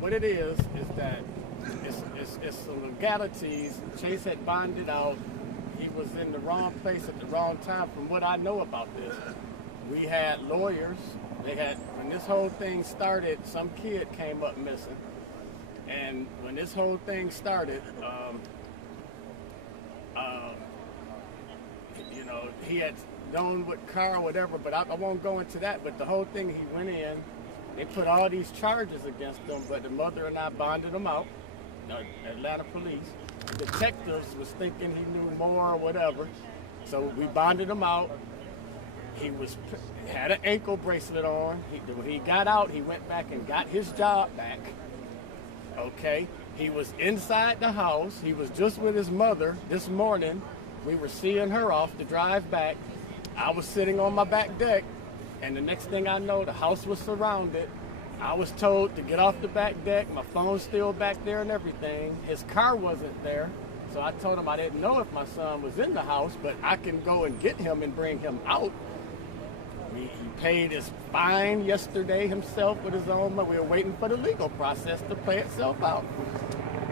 what it is that it's some legalities. Chase had bonded out. He was in the wrong place at the wrong time. From what I know about this, we had lawyers. When this whole thing started, some kid came up missing. And when this whole thing started, he had known what car or whatever, but I won't go into that. But the whole thing, he went in, they put all these charges against him, but the mother and I bonded him out, Atlanta police. Detectives was thinking he knew more or whatever, so we bonded him out. He had an ankle bracelet on. When he got out, he went back and got his job back. Okay, he was inside the house. He was just with his mother this morning. We were seeing her off the drive back. I was sitting on my back deck, and the next thing I know, the house was surrounded. I was told to get off the back deck. My phone's still back there and everything. His car wasn't there, so I told him I didn't know if my son was in the house, but I can go and get him and bring him out. He paid his fine yesterday himself with his own money. We were waiting for the legal process to play itself out.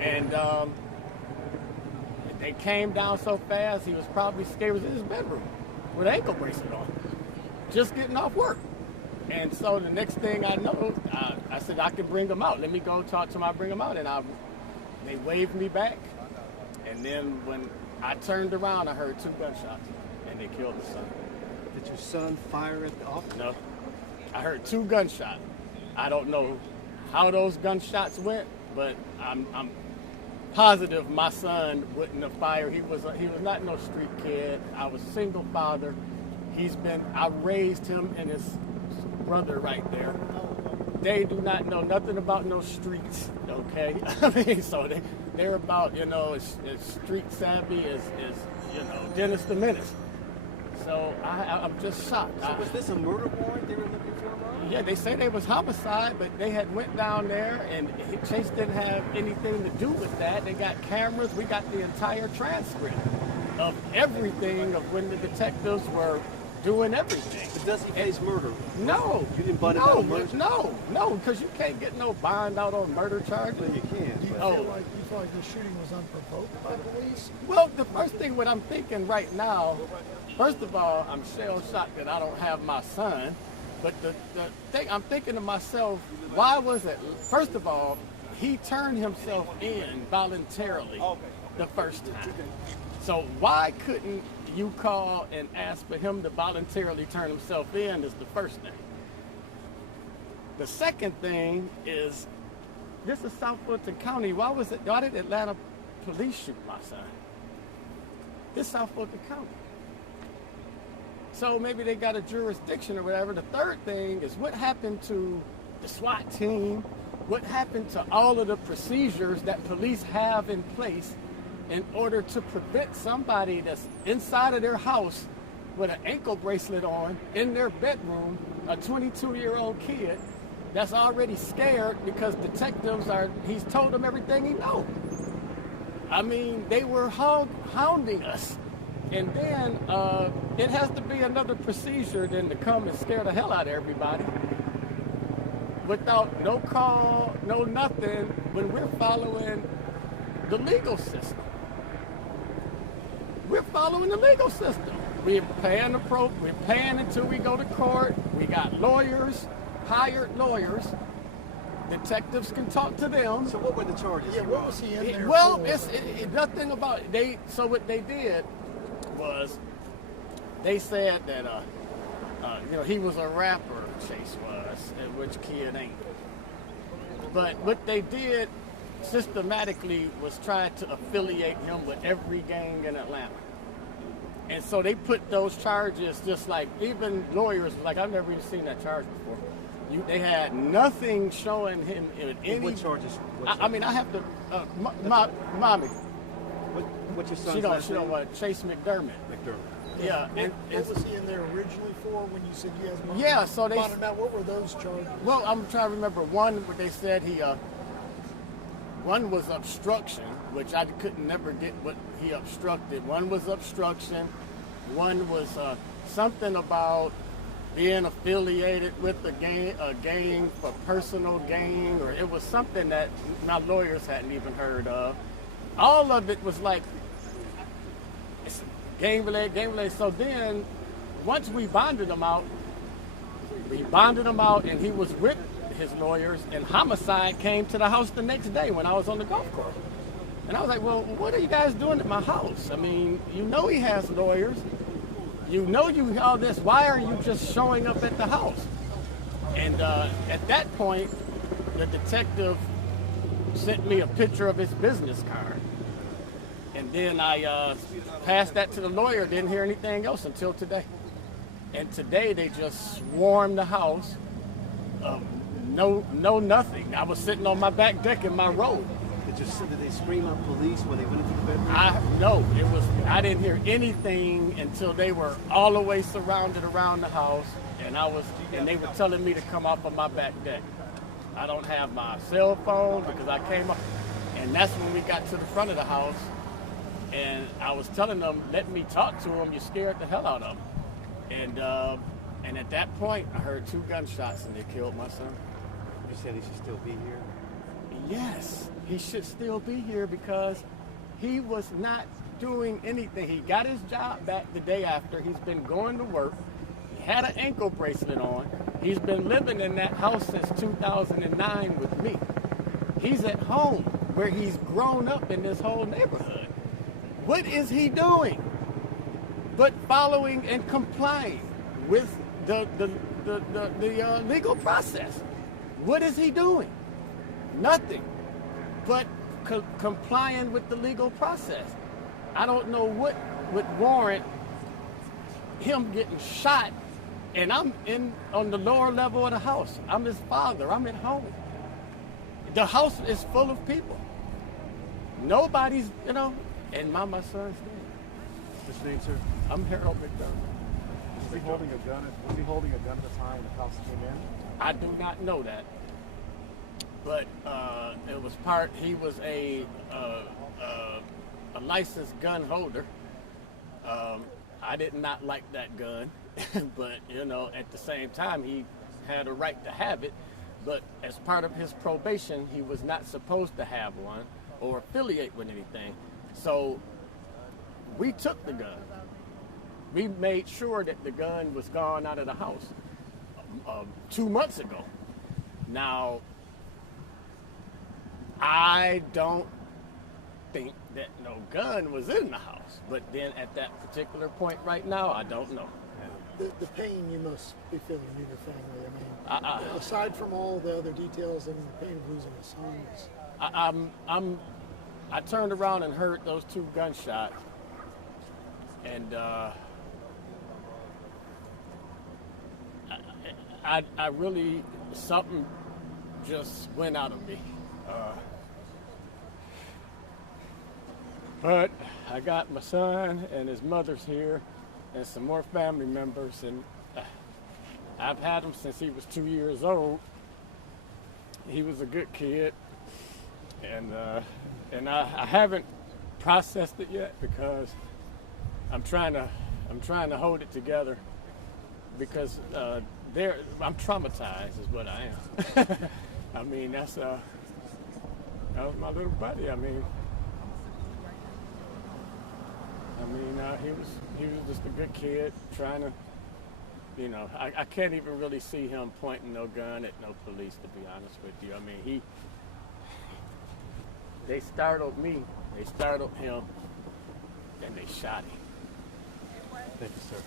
And they came down so fast, he was probably scared. He was in his bedroom with an ankle bracelet on, just getting off work. And so the next thing I know, I said, I can bring him out. Let me go talk to him, I'll bring him out. And they waved me back. And then when I turned around, I heard 2 gunshots, and they killed my son. Did your son fire at the officer? No. I heard 2 gunshots. I don't know how those gunshots went, but I'm positive my son wouldn't have fired. He was not no street kid. I was a single father. I raised him and his brother right there. They do not know nothing about no streets, okay? I mean, so they're about, as street savvy as Dennis the Menace. So I'm just shocked. So was this a murder warrant they were looking for? Yeah, they say they was homicide, but they had went down there, and Chase didn't have anything to do with that. They got cameras. We got the entire transcript of everything of when the detectives were doing everything. But does he face murder? No. You didn't bond him out on murder? No, because you can't get no bond out on murder charges. Well, you can. Do you feel like the shooting was unprovoked by police? Well, the first thing what I'm thinking right now, first of all, I'm shell-shocked that I don't have my son. But the thing I'm thinking to myself, why was it? First of all, he turned himself in voluntarily the first time. So why couldn't you call and ask for him to voluntarily turn himself in is the first thing. The second thing is, this is South Fulton County. Why did Atlanta police shoot my son? This is South Fulton County. So maybe they got a jurisdiction or whatever. The third thing is, what happened to the SWAT team? What happened to all of the procedures that police have in place in order to prevent somebody that's inside of their house with an ankle bracelet on in their bedroom, a 22-year-old kid that's already scared because he's told them everything he knows. I mean, they were hounding us. And then it has to be another procedure than to come and scare the hell out of everybody without no call, no nothing, when we're following the legal system. We're following the legal system. We're paying until we go to court. We got lawyers, hired lawyers. Detectives can talk to them. So what were the charges? Yeah, what was he in there Well, for? it's nothing about it. So what they did was, they said that he was a rapper, Chase was, and which kid ain't. But what they did systematically was try to affiliate him with every gang in Atlanta. And so they put those charges, just like even lawyers, like I've never even seen that charge before. They had nothing showing him in any. What charges? I mean, I have to. Mommy. What's your son's She last don't name? want Chase McDermott. Yeah. What was he in there originally for when you said he has money? Yeah, so they. What were those charges? Well, I'm trying to remember. One where they said one was obstruction, which I couldn't never get what he obstructed. One was obstruction. One was something about being affiliated with a gang for personal gain, or it was something that my lawyers hadn't even heard of. All of it was like it's gang related. So then, once we bonded him out, and he was with his lawyers, and homicide came to the house the next day when I was on the golf course. And I was like, well, what are you guys doing at my house? I mean, you know he has lawyers. You know you all this. Why are you just showing up at the house? And at that point, the detective sent me a picture of his business card. And then I passed that to the lawyer, didn't hear anything else until today. And today they just swarmed the house. No, nothing. I was sitting on my back deck in my robe. Did they scream out police when they went into the bedroom? I didn't hear anything until they were all the way surrounded around the house, and they were telling me to come off of my back deck. I don't have my cell phone because I came up, and that's when we got to the front of the house, and I was telling them, let me talk to them. You scared the hell out of them, and at that point, I heard 2 gunshots, and they killed my son. You said he should still be here? Yes, he should still be here because he was not doing anything. He got his job back the day after. He's been going to work. He had an ankle bracelet on. He's been living in that house since 2009 with me. He's at home where he's grown up in this whole neighborhood. What is he doing but following and complying with the legal process? What is he doing? Nothing but complying with the legal process. I don't know what would warrant him getting shot, and I'm on the lower level of the house. I'm his father. I'm at home. The house is full of people. Nobody's, and my son's dead. What's your name, sir? I'm Harold McDonough. Was he holding a gun? Was he holding a gun at the time when the cops came in? I do not know that. But it was he was a licensed gun holder. I did not like that gun, but at the same time, he had a right to have it. But as part of his probation, he was not supposed to have one or affiliate with anything. So we took the gun. We made sure that the gun was gone out of the house 2 months ago. Now, I don't think that no gun was in the house, but then at that particular point right now, I don't know. The pain you must be feeling in your family. I mean, aside from all the other details and the pain of losing a son. I turned around and heard those 2 gunshots, and I really, something just went out of me. But I got my son and his mother's here and some more family members, and I've had him since he was 2 years old. He was a good kid, and I haven't processed it yet because I'm trying to hold it together because I'm traumatized is what I am. I mean, that was my little buddy. I mean, he was just a good kid trying to, I can't even really see him pointing no gun at no police, to be honest with you. I mean, they startled me, they startled him, and they shot him. Thank you, sir.